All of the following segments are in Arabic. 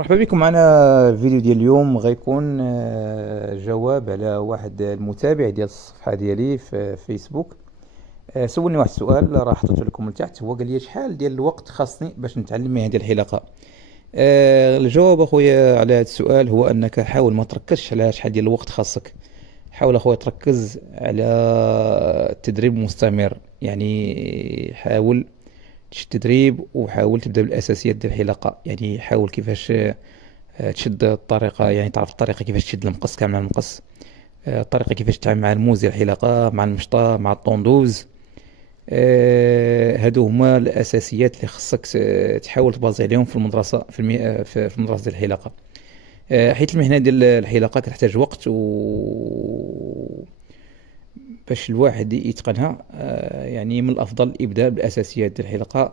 مرحبا بكم معنا. الفيديو ديال اليوم غيكون جواب على واحد المتابع ديال الصفحة ديالي في فيسبوك. سولني واحد السؤال راه حطيته لكم لتحت. هو قال لي شحال ديال الوقت خاصني باش نتعلم هذه الحلقة. الجواب اخويا على هذا السؤال هو انك حاول ما تركزش على شحال ديال الوقت خاصك. حاول اخويا تركز على التدريب المستمر. يعني حاول تدريب، وحاول تبدا بالاساسيات ديال الحلقه. يعني حاول كيفاش تشد الطريقه، يعني تعرف الطريقه كيفاش تشد المقص كامل مع المقص. الطريقه كيفاش تتعامل مع الموز ديال الحلقه، مع المشطه، مع الطوندوز. هادو هما الاساسيات اللي خصك تحاول تبازي عليهم في المدرسه، في المدرسه ديال الحلاقه. حيت المهنه ديال الحلاقه كتحتاج وقت، و باش الواحد يتقنها يعني من الافضل الابداء بالاساسيات ديال الحلقه،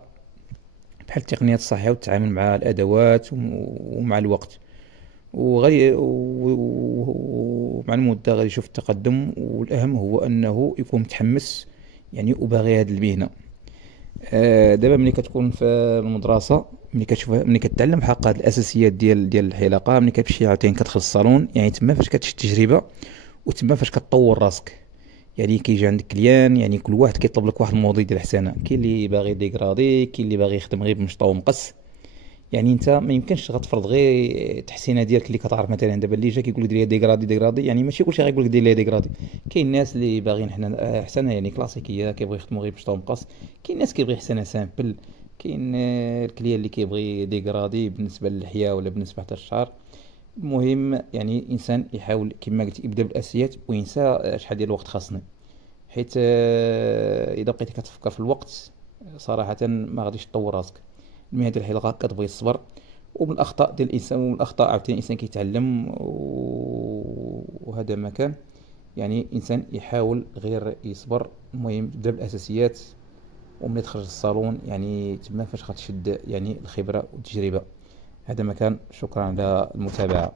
بحال التقنيات الصحية والتعامل مع الأدوات ومع الوقت. ومع المدة غادي يشوف التقدم. والأهم هو أنه يكون متحمس، يعني وباغي هذه المهنة. دابا ملي كتكون في المدرسة، ملي كتشوف، ملي كتعلم حق هاد الأساسيات ديال الحلاقة، ملي كتمشي عاوتاني كتدخل الصالون، يعني تما فاش كتشد التجربة، وتما فاش كتطور راسك. يعني كيجي عندك كليان، يعني كل واحد كيطلب لك واحد الموضوع ديال الحسانه. كاين اللي باغي ديكرادي، كاين اللي باغي يخدم غير بمشطه ومقص. يعني انت ما يمكنش غتفرض غير التحسينه ديالك اللي كتعرف. مثلا دابا اللي جا كيقول لك دير لي ديكرادي ديكرادي، يعني ماشي كلشي غيقول لك دير لي ديكرادي. كاين الناس اللي باغيين حنا حسنه يعني كلاسيكيه، كيبغيو يخدموا غير بمشطه ومقص. كاين الناس كيبغي حسنه سامبل. كاين الكليان اللي كيبغي ديكرادي بالنسبه للحياه ولا بالنسبه حتى للشعر. المهم يعني الانسان يحاول كما قلت يبدا بالاساسيات وينسى شحال ديال الوقت خاصني. حيت اذا بقيتي كتفكر في الوقت، صراحه ما غاديش تطور راسك. المهنه ديال الحلاقه كتبغي الصبر، ومن الاخطاء ديال الانسان، ومن الاخطاء عاوتاني الانسان كيتعلم. وهذا ما كان. يعني الانسان يحاول غير يصبر. المهم يبدا بالاساسيات، وملي تخرج للصالون يعني تما فاش غتشد يعني الخبره والتجربه. هذا ما كان. شكرا على المتابعه.